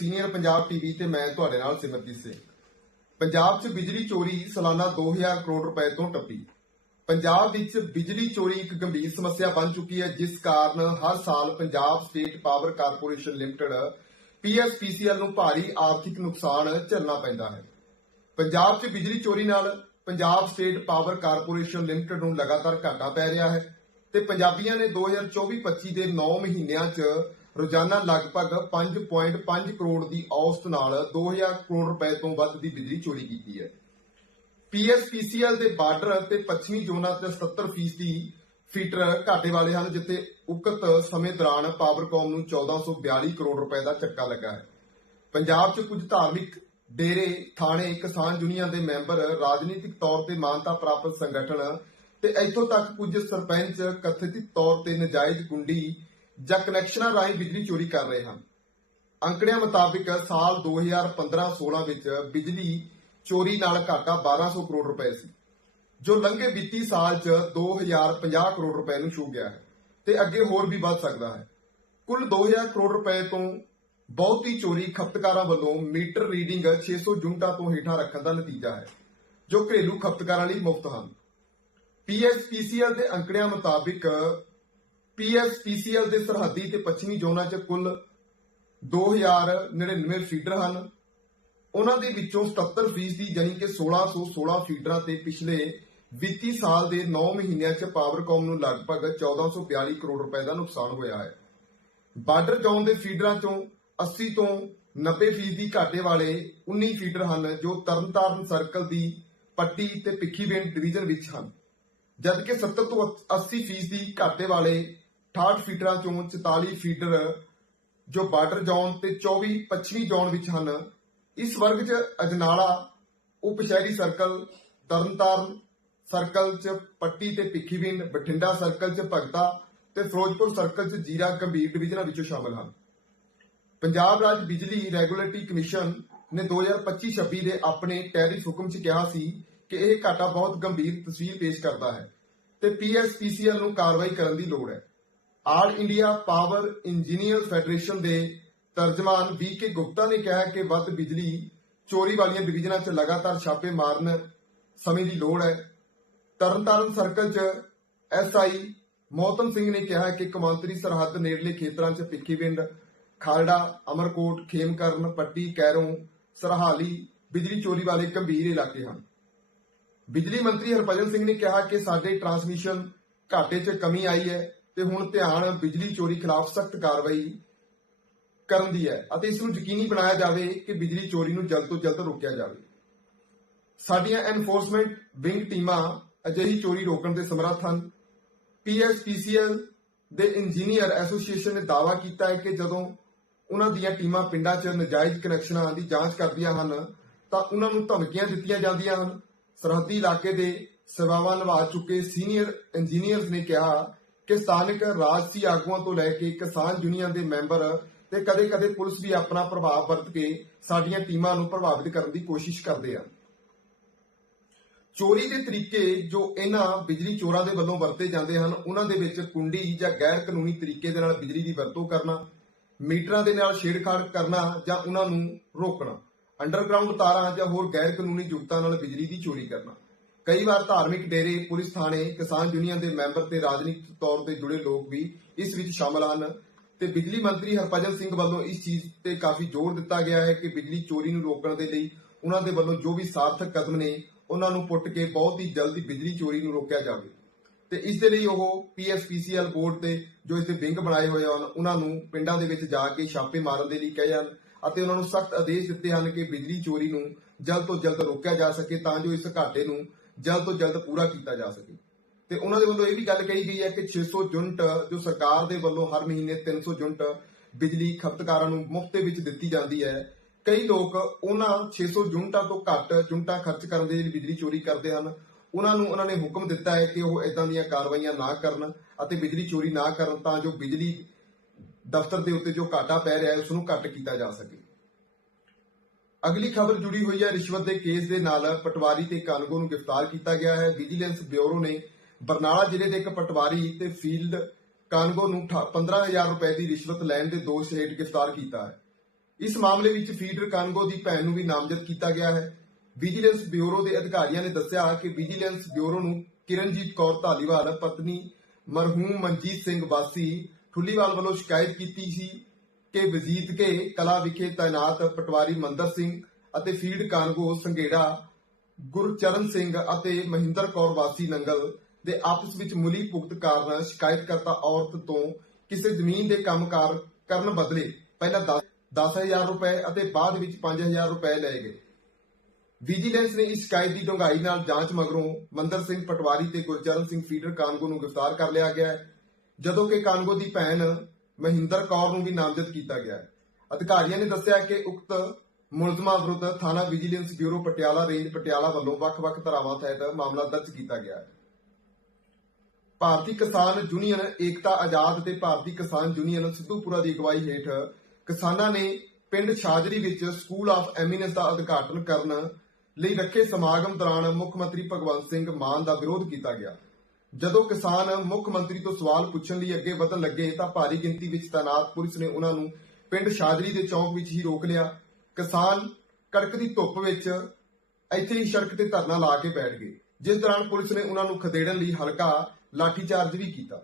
Senior Punjab TV ਤੇ ਮੈਂ ਤੁਹਾਡੇ ਨਾਲ ਸਿਮਰਜੀਤ ਸਿੰਘ। ਪੰਜਾਬ 'ਚ ਬਿਜਲੀ ਚੋਰੀ ਸਾਲਾਨਾ 2000 ਕਰੋੜ ਰੁਪਏ ਤੋਂ ਟੱਪੀ। ਪੰਜਾਬ ਵਿੱਚ ਬਿਜਲੀ ਚੋਰੀ ਇੱਕ ਗੰਭੀਰ ਸਮੱਸਿਆ ਬਣ ਚੁੱਕੀ ਹੈ, ਜਿਸ ਕਾਰਨ ਹਰ ਸਾਲ Punjab state power corporation limited PSPCL ਨੂੰ ਭਾਰੀ ਆਰਥਿਕ ਨੁਕਸਾਨ ਝੱਲਣਾ ਪੈਂਦਾ ਹੈ। ਪੰਜਾਬ 'ਚ ਬਿਜਲੀ ਚੋਰੀ ਨਾਲ Punjab state power corporation limited ਨੂੰ ਲਗਾਤਾਰ ਘਾਟਾ ਪੈ ਰਿਹਾ ਹੈ ਤੇ ਪੰਜਾਬੀਆਂ ਨੇ 2024-25 ਦੇ 9 ਮਹੀਨਿਆਂ 'ਚ ਰੋਜ਼ਾਨਾ ਲਗਭਗ 5.5 ਕਰੋੜ ਦੀ ਔਸਤ ਨਾਲ 2000 ਕਰੋੜ ਰੁਪਏ ਤੋਂ ਵੱਧ ਦੀ ਬਿਜਲੀ ਚੋਰੀ ਕੀਤੀ ਹੈ। ਪੀਐਸਪੀਸੀਐਲ ਦੇ ਬਾਰਡਰ ਤੇ ਪੱਛਮੀ ਜ਼ੋਨਾਂ ਤੇ 70% ਫੀਟਰ ਘਾਟੇ ਵਾਲੇ ਹਨ, ਜਿੱਥੇ ਉਕਤ ਸਮੇਂ ਦੌਰਾਨ ਪਾਵਰਕਾਮ ਨੂੰ 1442 ਕਰੋੜ ਰੁਪਏ ਦਾ ਝਟਕਾ ਲੱਗਾ ਹੈ। ਪੰਜਾਬ 'ਚ ਕੁਝ ਧਾਰਮਿਕ ਡੇਰੇ, ਥਾਣੇ, ਕਿਸਾਨ ਯੂਨੀਅਨ ਦੇ ਮੈਂਬਰ, ਰਾਜਨੀਤਿਕ ਤੌਰ ਤੇ ਮਾਨਤਾ ਪ੍ਰਾਪਤ ਸੰਗਠਨ ਤੇ ਇੱਥੋਂ ਤੱਕ ਕੁਝ ਸਰਪੰਚ ਕਥਿਤ ਤੌਰ ਤੇ ਨਜਾਇਜ਼ ਗੁੰਡੀ ਜਾਂ ਕਨੈਕਸ਼ਨਾਂ ਰਾਹੀਂ ਬਿਜਲੀ ਚੋਰੀ ਕਰ ਰਹੇ ਹਨ। ਅੰਕੜਿਆਂ ਮੁਤਾਬਿਕ ਸਾਲ 2015-16 ਵਿੱਚ ਬਿਜਲੀ ਚੋਰੀ ਨਾਲ ਘਾਟਾ 1200 ਕਰੋੜ ਰੁਪਏ ਸੀ, ਜੋ ਲੰਘੇ ਵਿੱਤੀ ਸਾਲ 'ਚ 2050 ਕਰੋੜ ਰੁਪਏ ਨੂੰ ਛੂ ਗਿਆ ਹੈ ਤੇ ਅੱਗੇ ਹੋਰ ਵੀ ਵੱਧ ਸਕਦਾ ਹੈ। ਕੁੱਲ 2000 ਕਰੋੜ ਰੁਪਏ ਤੋਂ ਬਹੁਤੀ ਚੋਰੀ ਖਪਤਕਾਰਾਂ ਵੱਲੋਂ ਮੀਟਰ ਰੀਡਿੰਗ 600 ਯੂਨਿਟਾਂ ਤੋਂ ਹੇਠਾਂ ਰੱਖਣ ਦਾ ਨਤੀਜਾ ਹੈ, ਜੋ ਘਰੇਲੂ ਖਪਤਕਾਰਾਂ ਲਈ ਮੁਫਤ ਹਨ। ਪੀਐਸਪੀਸੀਐਲ ਦੇ ਅੰਕੜਿਆਂ ਮੁਤਾਬਿਕ ਪੀਐਸਪੀਸੀਐਲ ਦੇ ਸਰਹੱਦੀ ਤੇ ਪੱਛਮੀ ਜ਼ੋਨਾਂ 'ਚ ਕੁੱਲ 2099 ਫੀਡਰ ਹਨ। ਉਹਨਾਂ ਦੇ ਵਿੱਚੋਂ 77% ਯਾਨੀ ਕਿ 1616 ਫੀਡਰਾਂ ਤੇ ਪਿਛਲੇ ਵਿੱਤੀ ਸਾਲ ਦੇ 9 ਮਹੀਨਿਆਂ 'ਚ ਪਾਵਰਕਾਮ ਨੂੰ ਲਗਭਗ 1442 ਕਰੋੜ ਰੁਪਏ ਦਾ ਨੁਕਸਾਨ ਹੋਇਆ ਹੈ। ਬਾਰਡਰ ਜ਼ੋਨ ਦੇ ਫੀਡਰਾਂ 'ਚੋਂ 80 ਤੋਂ 90% ਦੀ ਘਾਟੇ ਵਾਲੇ 19 ਫੀਡਰ ਹਨ, ਜੋ ਤਰਨਤਾਰਨ ਸਰਕਲ ਦੀ ਪੱਟੀ ਤੇ ਭਿੱਖੀਵਿੰਡ ਡਿਵੀਜ਼ਨ ਵਿੱਚ ਹਨ। ਜਦਕਿ 70 ਤੋਂ 80 ਫੀਸਦੀ ਘਾਟੇ ਵਾਲੇ 68 ਫੀਡਰਾਂ ਚੋਂ 44 ਫੀਡਰ ਜੋ ਬਾਰਡਰ ਜ਼ੋਨ ਤੇ 24 ਪੱਛਮੀ ਜ਼ੋਨ ਵਿੱਚ ਹਨ। ਇਸ ਵਰਗ 'ਚ ਅਜਨਾਲਾ, ਉਪ ਸ਼ਹਿਰੀ ਸਰਕਲ, ਤਰਨਤਾਰਨ ਸਰਕਲ 'ਚ ਪੱਟੀ ਤੇ ਭਿੱਖੀਵਿੰਡ ਬਠਿੰਡਾ ਸਰਕਲ 'ਚ ਭਗਤਾ ਤੇ ਫਿਰੋਜ਼ਪੁਰ ਸਰਕਲ 'ਚ ਜੀਰਾ ਗੰਭੀਰ ਡਿਵੀਜ਼ਨਾਂ ਵਿੱਚੋਂ ਸ਼ਾਮਲ ਹਨ। ਪੰਜਾਬ ਰਾਜ ਬਿਜਲੀ ਰੈਗੂਲੇਟਰੀ ਕਮਿਸ਼ਨ ਨੇ 2025-26 ਦੇ ਆਪਣੇ ਟੈਰਿਫ ਹੁਕਮ 'ਚ ਕਿਹਾ ਸੀ ਕਿ ਇਹ ਘਾਟਾ ਬਹੁਤ ਗੰਭੀਰ ਤਸਵੀਰ ਪੇਸ਼ ਕਰਦਾ ਹੈ ਤੇ ਪੀਐਸਪੀਸੀਐਲ ਨੂੰ ਕਾਰਵਾਈ ਕਰਨ ਦੀ ਲੋੜ ਹੈ। All India power engineer federation ਦੇ ਤਰਜਮਾਨ ਵੀ ਕੇ ਗੁਪਤਾ ਨੇ ਕਿਹਾ ਕਿ ਵੱਧ ਬਿਜਲੀ ਚੋਰੀ ਵਾਲੀਆਂ ਡਿਵੀਜ਼ਨਾਂ 'ਚ ਲਗਾਤਾਰ ਛਾਪੇ ਮਾਰਨ ਸਮੇਂ ਦੀ ਲੋੜ ਹੈ। ਤਰਨਤਾਰਨ ਸਰਕਲ 'ਚ ਐਸਆਈ ਮੋਹਤਮ ਸਿੰਘ ਨੇ ਕਿਹਾ ਕਿ ਕੌਮਾਂਤਰੀ ਸਰਹੱਦ ਨੇੜਲੇ ਖੇਤਰਾਂ 'ਚ ਭਿੱਖੀਵਿੰਡ ਖਾਲੜਾ, ਅਮਰਕੋਟ, ਖੇਮਕਰਨ, ਪੱਟੀ, ਕੈਰੋਂ, ਸਰਹਾਲੀ ਬਿਜਲੀ ਚੋਰੀ ਵਾਲੇ ਗੰਭੀਰ ਇਲਾਕੇ ਹਨ। ਬਿਜਲੀ ਮੰਤਰੀ ਹਰਭਜਨ ਸਿੰਘ ਨੇ ਕਿਹਾ ਕਿ ਸਾਡੇ ਟਰਾਂਸਮਿਸ਼ਨ ਘਾਟੇ 'ਚ ਕਮੀ ਆਈ ਹੈ। ਤੇ ਹੁਣ ਧਿਆਨ ਬਿਜਲੀ ਚੋਰੀ ਖਿਲਾਫ ਸਖਤ ਕਾਰਵਾਈ ਕਰਨ ਦੀ ਹੈ ਅਤੇ ਇਸ ਨੂੰ ਯਕੀਨੀ ਬਣਾਇਆ ਜਾਵੇ ਕਿ ਬਿਜਲੀ ਚੋਰੀ ਨੂੰ ਜਲਦ ਤੋਂ ਜਲਦ ਰੋਕਿਆ ਜਾਵੇ। ਸਾਡੀਆਂ ਐਨਫੋਰਸਮੈਂਟ ਵਿੰਗ ਟੀਮਾਂ ਅਜਿਹੀ ਚੋਰੀ ਰੋਕਣ ਦੇ ਸਮਰੱਥ ਹਨ। ਪੀਐਸਪੀਸੀਐਲ ਦੇ ਇੰਜੀਨੀਅਰ ਐਸੋਸੀਏਸ਼ਨ ਨੇ ਦਾਅਵਾ ਕੀਤਾ ਹੈ ਕਿ ਜਦੋਂ ਉਹਨਾਂ ਦੀਆਂ ਟੀਮਾਂ ਪਿੰਡਾਂ 'ਚ ਨਜਾਇਜ਼ ਕਨੈਕਸ਼ਨਾਂ ਦੀ ਜਾਂਚ ਕਰਦੀਆਂ ਹਨ, ਤਾਂ ਉਹਨਾਂ ਨੂੰ ਧਮਕੀਆਂ ਦਿੱਤੀਆਂ ਜਾਂਦੀਆਂ ਹਨ। ਸਰਹੱਦੀ ਇਲਾਕੇ ਦੇ ਸੇਵਾਵਾਂ ਨਿਭਾ ਚੁੱਕੇ ਸੀਨੀਅਰ ਇੰਜੀਨੀਅਰਸ ਨੇ ਕਿਹਾ ਕਿ ਸਥਾਨਕ ਰਾਜਸੀ ਆਗੂਆਂ ਤੋਂ ਲੈ ਕੇ ਕਿਸਾਨ ਯੂਨੀਅਨ ਦੇ ਮੈਂਬਰ ਤੇ ਕਦੇ-ਕਦੇ ਪੁਲਿਸ ਵੀ ਆਪਣਾ ਪ੍ਰਭਾਵ ਵਰਤ ਕੇ ਸਾਡੀਆਂ ਟੀਮਾਂ ਨੂੰ ਪ੍ਰਭਾਵਿਤ ਕਰਨ ਦੀ ਕੋਸ਼ਿਸ਼ ਕਰਦੇ ਹਨ ਚੋਰੀ ਦੇ ਤਰੀਕੇ ਜੋ ਇਹਨਾਂ ਬਿਜਲੀ ਚੋਰਾਂ ਦੇ ਵੱਲੋਂ ਵਰਤੇ ਜਾਂਦੇ ਹਨ, ਉਹਨਾਂ ਦੇ ਵਿੱਚ ਕੁੰਡੀ ਜਾਂ ਗੈਰ ਕਾਨੂੰਨੀ ਤਰੀਕੇ ਦੇ ਨਾਲ ਬਿਜਲੀ ਦੀ ਵਰਤੋਂ ਕਰਨਾ, ਮੀਟਰਾਂ ਦੇ ਨਾਲ ਛੇੜਖਾੜ ਕਰਨਾ ਜਾਂ ਉਹਨਾਂ ਨੂੰ ਰੋਕਣਾ, ਅੰਡਰਗਰਾਉਂਡ ਤਾਰਾਂ ਜਾਂ ਹੋਰ ਗੈਰ ਕਾਨੂੰਨੀ ਯੁਕਤਾਂ ਨਾਲ ਬਿਜਲੀ ਦੀ ਚੋਰੀ ਕਰਨਾ। ਕਈ ਵਾਰ ਧਾਰਮਿਕ ਡੇਰੇ, ਪੁਲਿਸ ਥਾਣੇ, ਕਿਸਾਨ ਯੂਨੀਅਨ ਦੇ ਮੈਂਬਰ ਤੇ ਰਾਜਨੀਤਿਕ ਤੌਰ ਤੇ ਜੁੜੇ ਲੋਕ ਵੀ ਇਸ ਵਿੱਚ ਸ਼ਾਮਲ ਹਨ। ਤੇ ਬਿਜਲੀ ਮੰਤਰੀ ਹਰਭਜਨ ਸਿੰਘ ਵੱਲੋਂ ਇਸ ਚੀਜ਼ ਤੇ ਕਾਫੀ ਜ਼ੋਰ ਦਿੱਤਾ ਗਿਆ ਹੈ ਕਿ ਬਿਜਲੀ ਚੋਰੀ ਨੂੰ ਰੋਕਣ ਦੇ ਲਈ ਉਹਨਾਂ ਦੇ ਵੱਲੋਂ ਜੋ ਵੀ ਸਾਰਥਕ ਕਦਮ ਨੇ, ਉਹਨਾਂ ਨੂੰ ਪੁੱਟ ਕੇ ਬਹੁਤ ਹੀ ਜਲਦੀ ਬਿਜਲੀ ਚੋਰੀ ਨੂੰ ਰੋਕਿਆ ਜਾਵੇ। ਤੇ ਇਸ ਦੇ ਲਈ ਉਹ ਪੀਐਸਪੀਸੀਐਲ ਬੋਰਡ ਤੇ ਜੋ ਇਸ ਦੇ ਵਿੰਗ ਬਣਾਏ ਹੋਏ ਹਨ, ਉਹਨਾਂ ਨੂੰ ਪਿੰਡਾਂ ਦੇ ਵਿੱਚ ਜਾ ਕੇ ਛਾਪੇ ਮਾਰਨ ਦੇ ਲਈ ਕਹੇ ਹਨ ਅਤੇ ਉਹਨਾਂ ਨੂੰ ਸਖਤ ਆਦੇਸ਼ ਦਿੱਤੇ ਹਨ ਕਿ ਬਿਜਲੀ ਚੋਰੀ ਨੂੰ ਜਲਦ ਤੋਂ ਜਲਦ ਰੋਕਿਆ ਜਾ ਸਕੇ ਤਾਂ ਜੋ ਇਸ ਘਾਟੇ ਨੂੰ ਜਲਦ ਤੋਂ ਜਲਦ ਪੂਰਾ ਕੀਤਾ ਜਾ ਸਕੇ। ਤੇ ਉਹਨਾਂ ਦੇ ਵੱਲੋਂ ਇਹ ਵੀ ਗੱਲ ਕਹੀ ਗਈ ਹੈ ਕਿ 600 ਯੂਨਿਟ ਜੋ ਸਰਕਾਰ ਦੇ ਵੱਲੋਂ ਹਰ ਮਹੀਨੇ 300 ਯੂਨਿਟ ਬਿਜਲੀ ਖਪਤਕਾਰਾਂ ਨੂੰ ਮੁਫਤ ਦੇ ਵਿੱਚ ਦਿੱਤੀ ਜਾਂਦੀ ਹੈ। ਕਈ ਲੋਕ ਉਹਨਾਂ 600 ਯੂਨਿਟਾਂ ਤੋਂ ਘੱਟ ਯੂਨਿਟਾਂ ਖਰਚ ਕਰਨ ਦੇ ਲਈ ਬਿਜਲੀ ਚੋਰੀ ਕਰਦੇ ਹਨ। ਉਹਨਾਂ ਨੂੰ ਉਹਨਾਂ ਨੇ ਹੁਕਮ ਦਿੱਤਾ ਹੈ ਕਿ ਉਹ ਇਦਾਂ ਦੀਆਂ ਕਾਰਵਾਈਆਂ ਨਾ ਕਰਨ ਅਤੇ ਬਿਜਲੀ ਚੋਰੀ ਨਾ ਕਰਨ ਤਾਂ ਜੋ ਬਿਜਲੀ ਦਫ਼ਤਰ ਦੇ ਉੱਤੇ ਜੋ ਘਾਟਾ ਪੈ ਰਿਹਾ ਹੈ ਉਸ ਨੂੰ ਘੱਟ ਕੀਤਾ ਜਾ ਸਕੇ। ਅਗਲੀ ਖਬਰ ਜੁੜੀ ਹੋਈ ਹੈ। ਰਿਸ਼ਵਤ ਦੇ ਕੇਸ ਦੇ ਨਾਲ ਪਟਵਾਰੀ ਤੇ ਕਾਨੂੰਗੋ ਨੂੰ ਗ੍ਰਿਫਤਾਰ ਕੀਤਾ ਗਿਆ ਹੈ। ਵਿਜੀਲੈਂਸ ਬਿਊਰੋ ਨੇ ਬਰਨਾਲਾ ਜ਼ਿਲ੍ਹੇ ਦੇ ਇੱਕ ਪਟਵਾਰੀ ਤੇ ਫੀਲਡ ਕਾਨੂੰਗੋ ਨੂੰ 15000 ਰੁਪਏ ਦੀ ਰਿਸ਼ਵਤ ਲੈਣ ਦੇ ਦੋਸ਼ ਹੇਠ ਗ੍ਰਿਫਤਾਰ ਕੀਤਾ ਹੈ। ਇਸ ਮਾਮਲੇ ਵਿੱਚ ਫੀਡਰ ਕਾਨਗੋ ਦੀ ਭੈਣ ਨੂੰ ਵੀ ਨਾਮਜ਼ਦ ਕੀਤਾ ਗਿਆ ਹੈ। ਵਿਜੀਲੈਂਸ ਬਿਊਰੋ ਦੇ ਅਧਿਕਾਰੀਆਂ ਨੇ ਦੱਸਿਆ ਕਿ ਵਿਜੀਲੈਂਸ ਬਿਊਰੋ ਨੂੰ ਕਿਰਨਜੀਤ ਕੌਰ ਧਾਲੀਵਾਲ, ਪਤਨੀ ਮਰਹੂਮ ਮਨਜੀਤ ਸਿੰਘ ਵਾਸੀ, ਠੁੱਲੀਵਾਲ ਵੱਲੋਂ ਸ਼ਿਕਾਇਤ ਕੀਤੀ ਸੀ। ਵਜ਼ੀਦ ਵਜੀਦਕੇ ਕਲਾ ਵਿਖੇ ਤਾਇਨਾਤ ਪਟਵਾਰੀ ਮੰਦਰ ਸਿੰਘ ਅਤੇ ਫੀਡ ਕਾਨਗੋ ਸੰਘੇੜਾ ਗੁਰਚਰਨ ਸਿੰਘ ਅਤੇ ਮਹਿੰਦਰ ਕੌਰ ਵਾਸੀ ਨੰਗਲ ਦੇ ਆਪਸ ਵਿੱਚ ਮੁਲੀ ਭੁਗਤ ਕਾਰਨ ਸ਼ਿਕਾਇਤਕਰਤਾ ਔਰਤ ਤੋਂ ਕਿਸੇ ਜ਼ਮੀਨ ਦੇ ਕੰਮਕਾਰ ਕਰਨ ਬਦਲੇ ਪਹਿਲਾਂ 10000 ਰੁਪਏ ਅਤੇ ਬਾਅਦ ਵਿੱਚ 5000 ਰੁਪਏ ਲਏ ਗਏ। ਵਿਜੀਲੈਂਸ ਨੇ ਇਸ ਸ਼ਿਕਾਇਤ ਦੀ ਡੂੰਘਾਈ ਨਾਲ ਜਾਂਚ ਮਗਰੋਂ ਮੰਦਰ ਸਿੰਘ ਪਟਵਾਰੀ ਤੇ ਗੁਰਚਰਨ ਸਿੰਘ ਫੀਡਰ ਕਾਨਗੋ ਨੂੰ ਗ੍ਰਿਫਤਾਰ ਕਰ ਲਿਆ ਗਿਆ। ਜਦੋਂ ਕਿ ਕਾਨਗੋ ਦੀ ਭੈਣ ਮਹਿੰਦਰ ਕੌਰ ਨੂੰ ਵੀ ਨਾਮਜ਼ਦ ਕੀਤਾ ਗਿਆ ਹੈ। ਅਧਿਕਾਰੀਆਂ ਨੇ ਦੱਸਿਆ ਕਿ ਉਕਤ ਮੁਲਜ਼ਮਾਂ ਵਿਰੁੱਧ ਥਾਣਾ vigilance bureau Patiala, range Patiala ਵੱਲੋਂ ਵੱਖ-ਵੱਖ ਧਾਰਾਵਾਂ ਤਹਿਤ ਮਾਮਲਾ ਦਰਜ ਕੀਤਾ ਗਿਆ ਹੈ। ਭਾਰਤੀ ਕਿਸਾਨ ਯੂਨੀਅਨ ਏਕਤਾ ਆਜ਼ਾਦ ਤੇ ਭਾਰਤੀ ਕਿਸਾਨ ਯੂਨੀਅਨ ਸਿੱਧੂਪੁਰਾ ਦੀ ਅਗਵਾਈ ਹੇਠ ਕਿਸਾਨਾਂ ਨੇ ਪਿੰਡ ਛਾਜਰੀ ਵਿੱਚ ਸਕੂਲ ਆਫ ਐਮੀਨੈਂਸ ਦਾ ਉਦਘਾਟਨ ਕਰਨ ਲਈ ਰੱਖੇ ਸਮਾਗਮ ਦੌਰਾਨ ਮੁੱਖ ਮੰਤਰੀ ਭਗਵੰਤ ਸਿੰਘ ਮਾਨ ਦਾ ਵਿਰੋਧ ਕੀਤਾ ਗਿਆ। ਜਦੋਂ ਕਿਸਾਨ ਮੁੱਖ ਮੰਤਰੀ ਤੋਂ ਸਵਾਲ ਪੁੱਛਣ ਲਈ ਅੱਗੇ ਵਧਣ ਲੱਗੇ ਤਾਂ ਭਾਰੀ ਗਿਣਤੀ ਵਿੱਚ ਤਾਇਨਾਤ ਪੁਲਿਸ ਨੇ ਉਹਨਾਂ ਨੂੰ ਪਿੰਡ ਸ਼ਾਜਰੀ ਦੇ ਚੌਂਕ ਵਿੱਚ ਹੀ ਰੋਕ ਲਿਆ। ਕਿਸਾਨ ਕੜਕਦੀ ਧੁੱਪ ਵਿੱਚ ਇੱਥੇ ਹੀ ਸੜਕ ਤੇ ਧਰਨਾ ਲਾ ਕੇ ਬੈਠ ਗਏ, ਜਿਸ ਦੌਰਾਨ ਪੁਲਿਸ ਨੇ ਉਹਨਾਂ ਨੂੰ ਖਦੇੜਨ ਲਈ ਹਲਕਾ ਲਾਠੀਚਾਰਜ ਵੀ ਕੀਤਾ।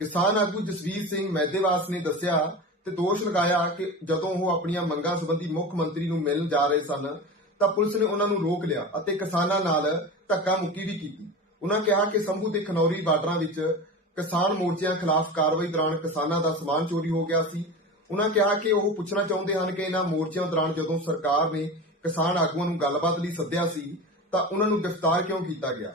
ਕਿਸਾਨ ਆਗੂ ਜਸਵੀਰ ਸਿੰਘ ਮੈਦੇਵਾਸ ਨੇ ਦੱਸਿਆ ਤੇ ਦੋਸ਼ ਲਗਾਇਆ ਕਿ ਜਦੋਂ ਉਹ ਆਪਣੀਆਂ ਮੰਗਾਂ ਸੰਬੰਧੀ ਮੁੱਖ ਮੰਤਰੀ ਨੂੰ ਮਿਲਣ ਜਾ ਰਹੇ ਸਨ, ਤਾਂ ਪੁਲਿਸ ਨੇ ਉਹਨਾਂ ਨੂੰ ਰੋਕ ਲਿਆ ਅਤੇ ਕਿਸਾਨਾਂ ਨਾਲ ਧੱਕਾ ਮੁੱਕੀ ਵੀ ਕੀਤੀ। ਉਹਨਾਂ ਕਿਹਾ ਕਿ ਸੰਭੂ ਦੇ ਖਨੌਰੀ ਬਾਰਡਰਾਂ ਵਿੱਚ ਕਿਸਾਨ ਮੋਰਚਿਆਂ ਖਿਲਾਫ ਕਾਰਵਾਈ ਦੌਰਾਨ ਕਿਸਾਨਾਂ ਦਾ ਸਮਾਨ ਚੋਰੀ ਹੋ ਗਿਆ ਸੀ। ਉਹਨਾਂ ਕਿਹਾ ਕਿ ਉਹ ਪੁੱਛਣਾ ਚਾਹੁੰਦੇ ਹਨ ਕਿ ਇਹਨਾਂ ਮੋਰਚਿਆਂ ਦੌਰਾਨ ਜਦੋਂ ਸਰਕਾਰ ਨੇ ਕਿਸਾਨ ਆਗੂਆਂ ਨੂੰ ਗੱਲਬਾਤ ਲਈ ਸੱਦਿਆ ਸੀ, ਤਾਂ ਉਹਨਾਂ ਨੂੰ ਗ੍ਰਿਫਤਾਰ ਕਿਉਂ ਕੀਤਾ ਗਿਆ?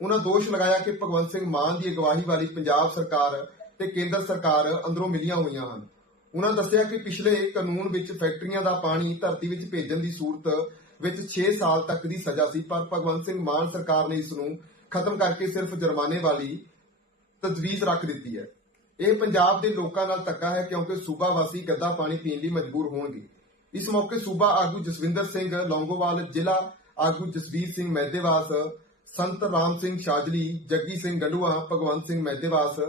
ਉਹਨਾਂ ਦੋਸ਼ ਲਗਾਇਆ ਕਿ ਭਗਵੰਤ ਸਿੰਘ ਮਾਨ ਦੀ ਅਗਵਾਈ ਵਾਲੀ ਪੰਜਾਬ ਸਰਕਾਰ ਤੇ ਕੇਂਦਰ ਸਰਕਾਰ ਅੰਦਰੋਂ ਮਿਲੀਆਂ ਹੋਈਆਂ ਹਨ। ਉਹਨਾਂ ਦੱਸਿਆ ਕਿ ਪਿਛਲੇ ਕਾਨੂੰਨ ਵਿੱਚ ਫੈਕਟਰੀਆਂ ਦਾ ਪਾਣੀ ਧਰਤੀ ਵਿੱਚ ਭੇਜਣ ਦੀ ਸੂਰਤ ਵਿੱਚ 6 ਸਾਲ ਤੱਕ ਦੀ ਸਜ਼ਾ ਸੀ, ਪਰ ਭਗਵੰਤ ਸਿੰਘ ਮਾਨ ਸਰਕਾਰ ਨੇ ਇਸ ਨੂੰ ਖਤਮ ਕਰਕੇ ਸਿਰਫ ਜੁਰਮਾਨੇ ਵਾਲੀ ਤਜਵੀਜ਼ ਰੱਖ ਦਿੱਤੀ ਹੈ। ਇਹ ਪੰਜਾਬ ਦੇ ਲੋਕਾਂ ਨਾਲ ਧੱਕਾ ਹੈ ਕਿਉਂਕਿ ਸੂਬਾ ਵਾਸੀ ਗੱਦਾ ਪਾਣੀ ਪੀਣ ਲਈ ਮਜਬੂਰ ਹੋਣਗੇ। ਇਸ ਮੌਕੇ ਸੂਬਾ ਆਗੂ ਜਸਵਿੰਦਰ ਸਿੰਘ ਲੌਂਗੋਵਾਲ, ਜ਼ਿਲ੍ਹਾ ਆਗੂ ਜਸਵੀਰ ਸਿੰਘ ਮਹਿਦੇਵਾਸ ਸੰਤ ਰਾਮ ਸਿੰਘ ਸ਼ਾਜਲੀ, ਜੱਗੀ ਸਿੰਘ ਗੰਡੂਆ, ਭਗਵੰਤ ਸਿੰਘ ਮਹਿਦੇਵਾਸ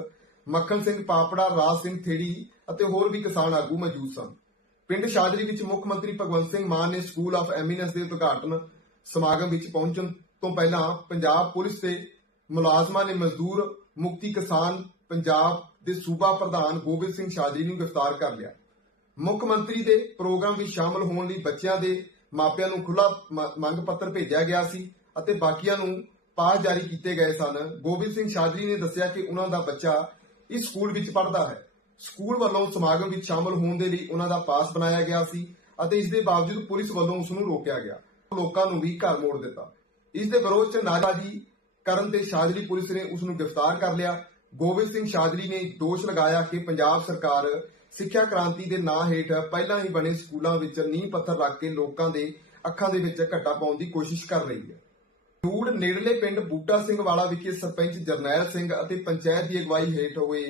ਮੱਖਣ ਸਿੰਘ ਪਾਪੜਾ, ਰਾਜ ਸਿੰਘ ਥੇੜੀ ਅਤੇ ਹੋਰ ਵੀ ਕਿਸਾਨ ਆਗੂ ਮੌਜੂਦ ਸਨ। ਪਿੰਡ ਸ਼ਾਜਲੀ ਵਿੱਚ ਮੁੱਖ ਮੰਤਰੀ ਭਗਵੰਤ ਸਿੰਘ ਮਾਨ ਨੇ ਸਕੂਲ ਆਫ ਐਮੀਨੈਂਸ ਦੇ ਉਦਘਾਟਨ ਸਮਾਗਮ ਵਿੱਚ ਪਹੁੰਚਣ ਤੋਂ ਪਹਿਲਾਂ ਪੰਜਾਬ ਪੁਲਿਸ ਦੇ ਮੁਲਾਜ਼ਮਾਂ ਨੇ ਮਜ਼ਦੂਰ, ਮੁਕਤੀ ਕਿਸਾਨ ਪੰਜਾਬ ਦੇ ਸੂਬਾ ਪ੍ਰਧਾਨ ਗੋਬਿੰਦ ਸਿੰਘ ਸ਼ਾਜਲੀ ਨੂੰ ਗ੍ਰਿਫਤਾਰ ਕਰ ਲਿਆ। ਮੁੱਖ ਮੰਤਰੀ ਦੇ ਪ੍ਰੋਗਰਾਮ ਵਿੱਚ ਸ਼ਾਮਲ ਹੋਣ ਲਈ ਬੱਚਿਆਂ ਦੇ ਮਾਪਿਆਂ ਨੂੰ ਖੁੱਲਾ ਮੰਗ ਪੱਤਰ ਭੇਜਿਆ ਗਿਆ ਸੀ ਅਤੇ ਬਾਕੀਆਂ ਨੂੰ ਪਾਸ ਜਾਰੀ ਕੀਤੇ ਗਏ ਸਨ। ਗੋਬਿੰਦ ਸਿੰਘ ਸ਼ਾਜਲੀ ਨੇ ਦੱਸਿਆ ਕਿ ਉਹਨਾਂ ਦਾ ਬੱਚਾ ਇਸ ਸਕੂਲ ਵਿੱਚ ਪੜ੍ਹਦਾ ਹੈ। ਸਕੂਲ ਵੱਲੋਂ ਸਮਾਗਮ ਵਿੱਚ ਸ਼ਾਮਲ ਹੋਣ ਦੇ ਲਈ ਉਹਨਾਂ ਦਾ ਪਾਸ ਬਣਾਇਆ ਗਿਆ ਸੀ ਅਤੇ ਇਸ ਦੇ ਬਾਵਜੂਦ ਪੁਲਿਸ ਵੱਲੋਂ ਉਸ ਨੂੰ ਰੋਕਿਆ ਗਿਆ। ਲੋਕਾਂ ਨੂੰ ਵੀ ਘਰ ਮੋੜ ਦਿੱਤਾ। ਇਸ ਦੇ ਵਿਰੋਧ 'ਚ ਨਾਰਾਜ਼ਗੀ ਕਰਨ ਤੇ ਸ਼ਾਜਲੀ ਪੁਲਿਸ ਨੇ ਉਸ ਨੂੰ ਗ੍ਰਿਫਤਾਰ ਕਰ ਲਿਆ। ਗੋਬਿੰਦ ਸਿੰਘ ਸ਼ਾਜਲੀ ਨੇ ਦੋਸ਼ ਲਗਾਇਆ ਕਿ ਪੰਜਾਬ ਸਰਕਾਰ ਸਿੱਖਿਆ ਕ੍ਰਾਂਤੀ ਦੇ ਨਾਂ ਹੇਠ ਪਹਿਲਾਂ ਹੀ ਬਣੇ ਸਕੂਲਾਂ ਵਿੱਚ ਨੀਂਹ ਪੱਥਰ ਰੱਖ ਕੇ ਲੋਕਾਂ ਦੇ ਅੱਖਾਂ ਦੇ ਵਿੱਚ ਘੱਟਾ ਪਾਉਣ ਦੀ ਕੋਸ਼ਿਸ਼ ਕਰ ਰਹੀ ਹੈ। ਧੂੜ ਨੇੜਲੇ ਪਿੰਡ ਬੂਟਾ ਸਿੰਘ ਵਾਲਾ ਵਿਖੇ ਸਰਪੰਚ ਜਰਨੈਲ ਸਿੰਘ ਅਤੇ ਪੰਚਾਇਤ ਦੀ ਅਗਵਾਈ ਹੇਠ ਹੋਏ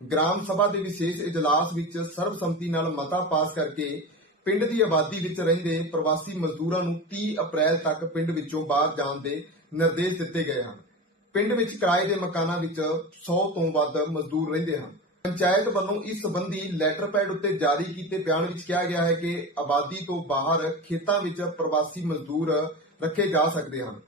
ਗ੍ਰਾਮ ਸਭਾ ਦੇ ਵਿਸ਼ੇਸ਼ ਇਜਲਾਸ ਵਿੱਚ ਸਰਬਸੰਮਤੀ ਨਾਲ ਮਤਾ ਪਾਸ ਕਰਕੇ ਪਿੰਡ ਦੀ ਆਬਾਦੀ ਵਿੱਚ ਰਹਿੰਦੇ ਪ੍ਰਵਾਸੀ ਮਜ਼ਦੂਰਾਂ ਨੂੰ 30 ਅਪ੍ਰੈਲ ਤੱਕ ਪਿੰਡ ਵਿੱਚੋਂ ਬਾਹਰ ਜਾਣ ਦੇ ਨਿਰਦੇਸ਼ ਦਿੱਤੇ ਗਏ ਹਨ। ਪਿੰਡ ਵਿੱਚ ਕਿਰਾਏ ਦੇ ਮਕਾਨਾਂ ਵਿੱਚ 100 ਤੋਂ ਵੱਧ ਮਜ਼ਦੂਰ ਰਹਿੰਦੇ ਹਨ। ਪੰਚਾਇਤ ਵੱਲੋਂ ਇਸ ਸੰਬੰਧੀ ਲੈਟਰ ਪੈਡ ਉੱਤੇ ਜਾਰੀ ਕੀਤੇ ਬਿਆਨ ਵਿੱਚ ਕਿਹਾ ਗਿਆ ਹੈ ਕਿ ਆਬਾਦੀ ਤੋਂ ਬਾਹਰ ਖੇਤਾਂ ਵਿੱਚ ਪ੍ਰਵਾਸੀ ਮਜ਼ਦੂਰ ਰੱਖੇ ਜਾ ਸਕਦੇ ਹਨ।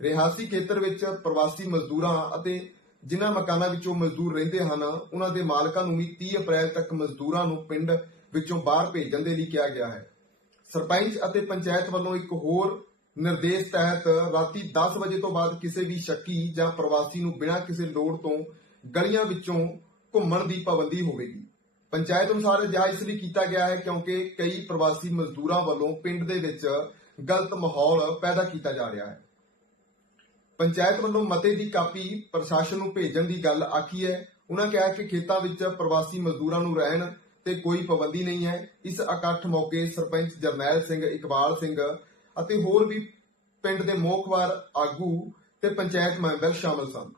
ਰਿਹਾਸੀ ਖੇਤਰ ਵਿੱਚ ਪ੍ਰਵਾਸੀ ਮਜ਼ਦੂਰਾਂ ਅਤੇ ਜਿਨ੍ਹਾਂ ਮਕਾਨਾਂ ਵਿੱਚੋਂ ਮਜ਼ਦੂਰ ਰਹਿੰਦੇ ਹਨ, ਉਹਨਾਂ ਦੇ ਮਾਲਕਾਂ ਨੂੰ ਵੀ 30 ਅਪ੍ਰੈਲ ਤੱਕ ਮਜ਼ਦੂਰਾਂ ਨੂੰ ਪਿੰਡ ਵਿੱਚੋਂ ਬਾਹਰ ਭੇਜਣ ਦੇ ਲਈ ਕਿਹਾ ਗਿਆ ਹੈ। ਸਰਪੰਚ ਅਤੇ ਪੰਚਾਇਤ ਵੱਲੋਂ ਇੱਕ ਹੋਰ ਨਿਰਦੇਸ਼ ਤਹਿਤ ਰਾਤੀ 10 ਵਜੇ ਤੋਂ ਬਾਅਦ ਕਿਸੇ ਵੀ ਸ਼ੱਕੀ ਜਾਂ ਪ੍ਰਵਾਸੀ ਨੂੰ ਬਿਨਾਂ ਕਿਸੇ ਲੋੜ ਤੋਂ ਗਲੀਆਂ ਵਿੱਚੋਂ ਘੁੰਮਣ ਦੀ ਪਾਬੰਦੀ ਹੋਵੇਗੀ। ਪੰਚਾਇਤ ਅਨੁਸਾਰ ਅਜਿਹਾ ਇਸ ਲਈ ਕੀਤਾ ਗਿਆ ਹੈ ਕਿਉਂਕਿ ਕਈ ਪ੍ਰਵਾਸੀ ਮਜ਼ਦੂਰਾਂ ਵੱਲੋਂ ਪਿੰਡ ਦੇ ਵਿੱਚ ਗਲਤ ਮਾਹੌਲ ਪੈਦਾ ਕੀਤਾ ਜਾ ਰਿਹਾ ਹੈ। ਪੰਚਾਇਤ ਵੱਲੋਂ ਮਤੇ ਦੀ ਕਾਪੀ ਪ੍ਰਸ਼ਾਸਨ ਨੂੰ ਭੇਜਣ ਦੀ ਗੱਲ ਆਖੀ ਹੈ। ਉਹਨਾਂ ਕਿਹਾ ਕਿ ਖੇਤਾਂ ਵਿੱਚ ਪ੍ਰਵਾਸੀ ਮਜ਼ਦੂਰਾਂ ਨੂੰ ਰਹਿਣ ਤੇ ਕੋਈ ਪਾਬੰਦੀ ਨਹੀਂ ਹੈ। ਇਸ ਇਕੱਠ ਮੌਕੇ ਸਰਪੰਚ ਜਰਨੈਲ ਸਿੰਘ ਇਕਬਾਲ ਸਿੰਘ ਅਤੇ ਹੋਰ ਵੀ ਪਿੰਡ ਦੇ ਮੋਖਵਾਰ ਆਗੂ ਤੇ ਪੰਚਾਇਤ ਮੈਂਬਰ ਸ਼ਾਮਲ ਸਨ।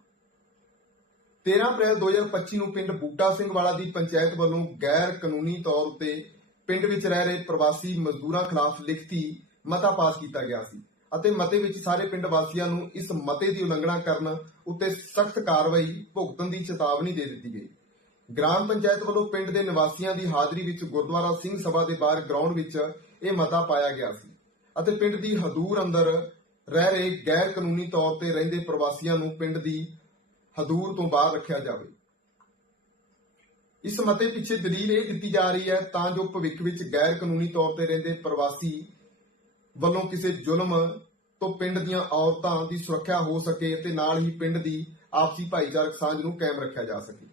13 ਅਪ੍ਰੈਲ 2025 ਨੂੰ ਪਿੰਡ ਬੂਟਾ ਸਿੰਘ ਵਾਲਾ ਦੀ ਪੰਚਾਇਤ ਵੱਲੋਂ ਗੈਰ ਕਾਨੂੰਨੀ ਤੌਰ ਉੱਤੇ ਪਿੰਡ ਵਿੱਚ ਰਹਿ ਰਹੇ ਪ੍ਰਵਾਸੀ ਮਜ਼ਦੂਰਾਂ ਖਿਲਾਫ ਲਿਖਤੀ ਮਤਾ ਪਾਸ ਕੀਤਾ ਗਿਆ ਸੀ। ਅਤੇ ਮਤੇ ਵਿੱਚ ਸਾਰੇ ਪਿੰਡ ਵਾਸੀਆਂ ਨੂੰ ਇਸ ਮਤੇ ਦੀ ਉਲੰਘਣਾ ਕਰਨ ਉੱਤੇ ਸਖਤ ਕਾਰਵਾਈ ਭੁਗਤਣ ਦੀ ਚੇਤਾਵਨੀ ਦੇ ਦਿੱਤੀ ਗਈ। ਗ੍ਰਾਮ ਪੰਚਾਇਤ ਵੱਲੋਂ ਪਿੰਡ ਦੇ ਨਿਵਾਸੀਆਂ ਦੀ ਹਾਜ਼ਰੀ ਵਿੱਚ ਗੁਰਦੁਆਰਾ ਸਿੰਘ ਸਭਾ ਦੇ ਬਾਹਰ ਗਰਾਊਂਡ ਵਿੱਚ ਇਹ ਮਤਾ ਪਾਇਆ ਗਿਆ ਸੀ ਅਤੇ ਪਿੰਡ ਦੀ ਹਦੂਰ ਅੰਦਰ ਰਹਿ ਰਹੇ ਗੈਰ ਕਾਨੂੰਨੀ ਤੌਰ ਤੇ ਰਹਿੰਦੇ ਪ੍ਰਵਾਸੀਆਂ ਨੂੰ ਪਿੰਡ ਦੀ ਹਦੂਰ ਤੋਂ ਬਾਹਰ ਰੱਖਿਆ ਜਾਵੇ। ਇਸ ਮਤੇ ਪਿੱਛੇ ਦਲੀਲ ਇਹ ਦਿੱਤੀ ਜਾ ਰਹੀ ਹੈ ਤਾਂ ਜੋ ਭਵਿੱਖ ਵਿੱਚ ਗੈਰ ਕਾਨੂੰਨੀ ਤੌਰ ਤੇ ਰਹਿੰਦੇ ਪ੍ਰਵਾਸੀ ਵੱਲੋਂ ਕਿਸੇ ਜ਼ੁਲਮ ਤੋਂ ਪਿੰਡ ਦੀਆਂ ਔਰਤਾਂ ਦੀ ਸੁਰੱਖਿਆ ਹੋ ਸਕੇ ਅਤੇ ਨਾਲ ਹੀ ਪਿੰਡ ਦੀ ਆਪਸੀ ਭਾਈਚਾਰਕ ਸਾਂਝ ਨੂੰ ਕਾਇਮ ਰੱਖਿਆ ਜਾ ਸਕੇ।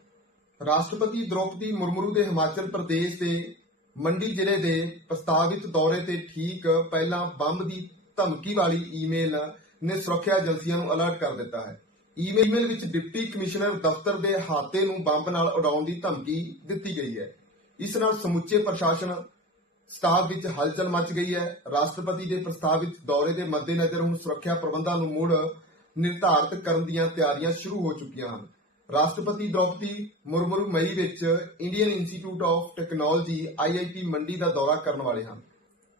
ਰਾਸ਼ਟਰਪਤੀ ਦ੍ਰੋਪਦੀ ਮੁਰਮੂ ਦੇ ਹਿਮਾਚਲ ਪ੍ਰਦੇਸ਼ ਦੇ ਮੰਡੀ ਜ਼ਿਲ੍ਹੇ ਦੇ ਪ੍ਰਸਤਾਵਿਤ ਦੌਰੇ ਤੇ ਠੀਕ ਪਹਿਲਾਂ ਬੰਬ ਦੀ ਧਮਕੀ ਵਾਲੀ ਈਮੇਲ ਨੇ ਸੁਰੱਖਿਆ ਏਜੰਸੀਆਂ ਨੂੰ ਅਲਰਟ ਕਰ ਦਿੱਤਾ ਹੈ। ਈਮੇਲ ਵਿੱਚ ਡਿਪਟੀ ਕਮਿਸ਼ਨਰ ਦਫ਼ਤਰ ਦੇ ਹਾਤੇ ਨੂੰ ਬੰਬ ਨਾਲ ਉਡਾਉਣ ਦੀ ਧਮਕੀ ਦਿੱਤੀ ਗਈ ਹੈ। ਇਸ ਨਾਲ ਸਮੁੱਚੇ ਪ੍ਰਸ਼ਾਸਨ ਸਟਾਫ ਵਿੱਚ ਹਲਚਲ ਮਚ ਗਈ ਹੈ। ਰਾਸ਼ਟਰਪਤੀ ਦੇ ਪ੍ਰਸਤਾਵਿਤ ਦੌਰੇ ਦੇ ਮੱਦੇਨਜ਼ਰ ਹੁਣ ਸੁਰੱਖਿਆ ਪ੍ਰਬੰਧਾਂ ਨੂੰ ਮੁੜ ਨਿਰਧਾਰਤ ਕਰਨ ਦੀਆਂ ਤਿਆਰੀਆਂ ਸ਼ੁਰੂ ਹੋ ਚੁੱਕੀਆਂ ਹਨ। ਰਾਸ਼ਟਰਪਤੀ ਦ੍ਰੋਪਦੀ ਮੁਰਮੂ ਮਈ ਵਿੱਚ Indian institute of technology IIT Mandi ਦਾ ਦੌਰਾ ਕਰਨ ਵਾਲੇ ਹਨ।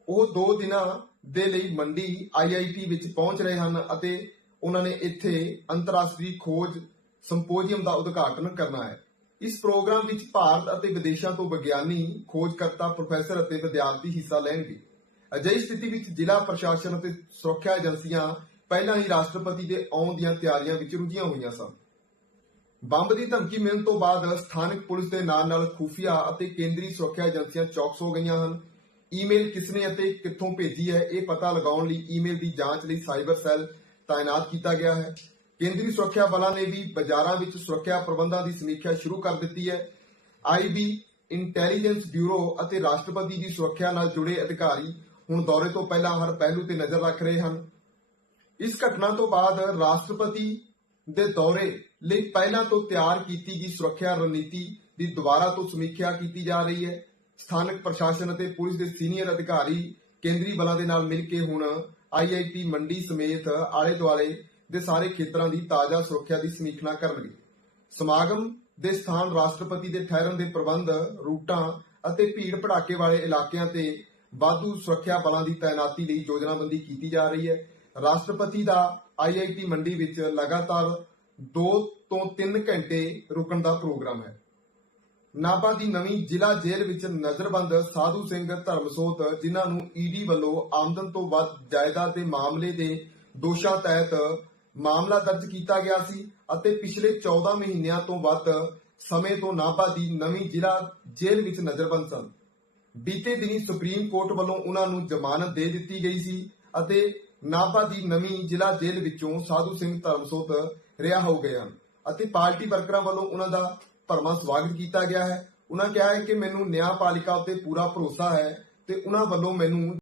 ਉਹ 2 ਦਿਨਾਂ ਦੇ ਲਈ ਮੰਡੀ ਆਈਆਈਟੀ ਵਿੱਚ ਪਹੁੰਚ ਰਹੇ ਹਨ ਅਤੇ ਉਹਨਾਂ ਨੇ ਇੱਥੇ ਅੰਤਰਰਾਸ਼ਟਰੀ ਖੋਜ ਸੰਪੋਜੀਅਮ ਦਾ ਉਦਘਾਟਨ ਕਰਨਾ ਹੈ। ਇਸ ਪ੍ਰੋਗਰਾਮ ਵਿੱਚ ਭਾਰਤ ਅਤੇ ਵਿਦੇਸ਼ਾਂ ਤੋਂ ਵਿਗਿਆਨੀ, ਖੋਜਕਰਤਾ, ਪ੍ਰੋਫੈਸਰ ਅਤੇ ਵਿਦਿਆਰਥੀ ਹਿੱਸਾ ਲੈਣਗੇ। ਅਜਿਹੀ ਸਥਿਤੀ ਵਿੱਚ ਜ਼ਿਲ੍ਹਾ ਪ੍ਰਸ਼ਾਸਨ ਅਤੇ ਸੁਰੱਖਿਆ ਏਜੰਸੀਆਂ ਪਹਿਲਾਂ ਹੀ ਰਾਸ਼ਟਰਪਤੀ ਦੇ ਆਉਣ ਦੀਆਂ ਤਿਆਰੀਆਂ ਵਿੱਚ ਰੁੱਝੀਆਂ ਹੋਈਆਂ ਸਨ। ਬੰਬ ਦੀ ਧਮਕੀ ਮਿਲਣ ਤੋਂ ਬਾਅਦ ਸਥਾਨਕ ਪੁਲਿਸ ਦੇ ਨਾਲ ਨਾਲ ਖੁਫੀਆ ਅਤੇ ਕੇਂਦਰੀ ਸੁਰੱਖਿਆ ਏਜੰਸੀਆਂ ਚੌਕਸ ਹੋ ਗਈਆਂ ਹਨ। ਈਮੇਲ ਕਿਸਨੇ ਅਤੇ ਕਿੱਥੋਂ ਭੇਜੀ ਹੈ, ਇਹ ਪਤਾ ਲਗਾਉਣ ਲਈ ਈਮੇਲ ਦੀ ਜਾਂਚ ਲਈ ਸਾਈਬਰ ਸੈੱਲ ਤਾਇਨਾਤ ਕੀਤਾ ਗਿਆ ਹੈ। ਕੇਂਦਰੀ ਸੁਰੱਖਿਆ ਬਲਾਂ ਨੇ ਵੀ ਬਾਜ਼ਾਰਾਂ ਵਿੱਚ ਸੁਰੱਖਿਆ ਪ੍ਰਬੰਧਾਂ ਦੀ ਸਮੀਖਿਆ ਸ਼ੁਰੂ ਕਰ ਦਿੱਤੀ ਹੈ। ਆਈਬੀ ਇੰਟੈਲੀਜੈਂਸ ਬਿਊਰੋ ਅਤੇ ਰਾਸ਼ਟਰਪਤੀ ਦੀ ਸੁਰੱਖਿਆ ਨਾਲ ਜੁੜੇ ਅਧਿਕਾਰੀ ਹੁਣ ਦੌਰੇ ਤੋਂ ਪਹਿਲਾਂ ਹਰ ਪਹਿਲੂ ਤੇ ਨਜ਼ਰ ਰੱਖ ਰਹੇ ਹਨ। ਇਸ ਘਟਨਾ ਤੋਂ ਬਾਅਦ ਰਾਸ਼ਟਰਪਤੀ ਦੇ ਦੌਰੇ ਲਈ ਪਹਿਲਾਂ ਤੋਂ ਤਿਆਰ ਕੀਤੀ ਗਈ ਸੁਰੱਖਿਆ ਰਣਨੀਤੀ ਦੀ ਦੁਬਾਰਾ ਤੋਂ ਸਮੀਖਿਆ ਕੀਤੀ ਜਾ ਰਹੀ ਹੈ। ਸਥਾਨਕ ਪ੍ਰਸ਼ਾਸਨ ਅਤੇ ਪੁਲਿਸ ਦੇ ਸੀਨੀਅਰ ਅਧਿਕਾਰੀ ਕੇਂਦਰੀ ਬਲਾਂ ਦੇ ਨਾਲ ਮਿਲ ਕੇ ਹੁਣ ਆਈਆਈਟੀ ਮੰਡੀ ਸਮੇਤ ਆਲੇ ਦੁਆਲੇ ਦੇ ਸਾਰੇ ਖੇਤਰਾਂ ਦੀ ਤਾਜ਼ਾ ਸੁਰੱਖਿਆ ਦੀ ਸਮੀਖਣਾ ਕਰਨਗੇ। ਸਮਾਗਮ ਦੇ ਸਥਾਨ ਰਾਸ਼ਟਰਪਤੀ ਦੇ ਠਹਿਰਨ ਦੇ ਪ੍ਰਬੰਧ, ਰੂਟਾਂ ਅਤੇ ਭੀੜ ਭੜਾਕੇ ਵਾਲੇ ਇਲਾਕਿਆਂ ਤੇ ਵਾਧੂ ਸੁਰੱਖਿਆ ਬਲਾਂ ਦੀ ਤਾਇਨਾਤੀ ਲਈ ਯੋਜਨਾਬੰਦੀ ਕੀਤੀ ਜਾ ਰਹੀ ਹੈ। ਰਾਸ਼ਟਰਪਤੀ ਦਾ ਆਈਆਈਟੀ ਮੰਡੀ ਵਿੱਚ ਲਗਾਤਾਰ 2 ਤੋਂ 3 ਘੰਟੇ ਰੁਕਣ ਦਾ ਪ੍ਰੋਗਰਾਮ ਹੈ। ਨਾਭਾ ਦੀ ਨਵੀਂ ਜ਼ਿਲ੍ਹਾ ਜੇਲ੍ਹ ਵਿੱਚ ਨਜ਼ਰਬੰਦ ਸਾਧੂ ਸਿੰਘ ਧਰਮਸੋਤ, ਜਿਨ੍ਹਾਂ ਨੂੰ ਈਡੀ ਵੱਲੋਂ ਆਮਦਨ ਤੋਂ ਵੱਧ ਜਾਇਦਾਦ ਦੇ ਮਾਮਲੇ ਦੇ ਦੋਸ਼ਾਂ ਤਹਿਤ ਮਾਮਲਾ ਦਰਜ ਕੀਤਾ ਗਿਆ ਸੀ ਅਤੇ ਪਿਛਲੇ 14 ਮਹੀਨਿਆਂ ਤੋਂ ਵੱਧ ਸਮੇਂ ਤੋਂ ਨਾਭਾ ਦੀ ਨਵੀਂ ਜ਼ਿਲ੍ਹਾ ਜੇਲ੍ਹ ਵਿੱਚ ਨਜ਼ਰਬੰਦ ਸਨ। ਬੀਤੇ ਦਿਨੀ ਸੁਪਰੀਮ ਕੋਰਟ ਵੱਲੋਂ ਉਹਨਾਂ ਨੂੰ ਜ਼ਮਾਨਤ ਦੇ ਦਿੱਤੀ ਗਈ ਸੀ ਅਤੇ ਨਾਭਾ ਦੀ ਨਵੀਂ ਜ਼ਿਲ੍ਹਾ ਜੇਲ੍ਹ ਵਿੱਚੋਂ ਸਾਧੂ ਸਿੰਘ ਧਰਮਸੋਤ ਰਿਹਾ ਹੋ ਗਏ ਹਨ ਅਤੇ ਪਾਰਟੀ ਵਰਕਰਾਂ ਵੱਲੋਂ ਉਹਨਾਂ ਦਾ ਭਰਮਾ ਸਵਾਗਤ ਕੀਤਾ ਗਿਆ ਹੈ। ਉਹਨਾਂ ਕਿਹਾ ਹੈ ਕਿ ਮੈਨੂੰ ਨਿਆਂਪਾਲਿਕਾ ਉੱਤੇ ਪੂਰਾ ਭਰੋਸਾ ਹੈ ਤੇ ਉਹਨਾਂ ਵੱਲੋਂ ਮੈਨੂੰ